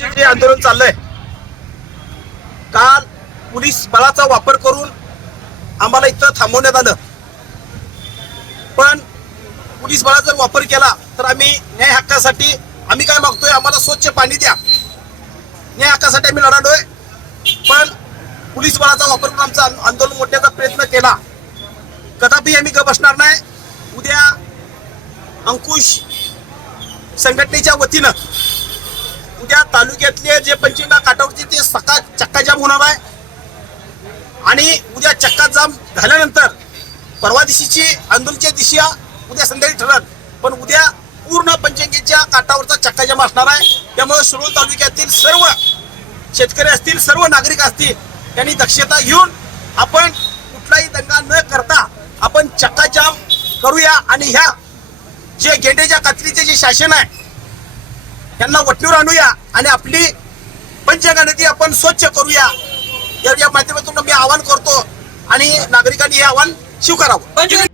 जे आंदोलन चाललंय, काल पोलीस बळाचा वापर करून आम्हाला इथं थांबवण्यात आलं. पण पोलीस बळाचा वापर केला तर आम्ही न्याय हक्कासाठी आम्ही काय मागतोय, आम्हाला स्वच्छ पाणी द्या. न्याय हक्कासाठी आम्ही लढालोय. पण पोलीस बळाचा वापर करून आमचं आंदोलन मोडण्याचा प्रयत्न केला. कदापि आम्ही गप बसणार नाही. उद्या अंकुश संघटनेच्या वतीनं उद्या तालुक्यातले जे पंचगंगा काठावरचे ते चक्काजाम होणार आहे. आणि उद्या चक्काजाम झाल्यानंतर परवा दिवशीची आंदोलनाच्या दिशा उद्या संध्याकाळी ठरत. पण उद्या पूर्ण पंचगंगेच्या काठावरचा चक्काजाम असणार आहे. त्यामुळे शिरोळ तालुक्यातील सर्व शेतकरी असतील, सर्व नागरिक असतील, त्यांनी दक्षता घेऊन आपण कुठलाही दंगा न करता आपण चक्काजाम करूया. आणि ह्या जे गेंडेच्या कात्रीचे जे शासन आहे त्यांना वठणीवर आणूया आणि आपली पंचगंगा नदी आपण स्वच्छ करूया. या माध्यमातून मी आवाहन करतो आणि नागरिकांनी हे आवाहन स्वीकारावं.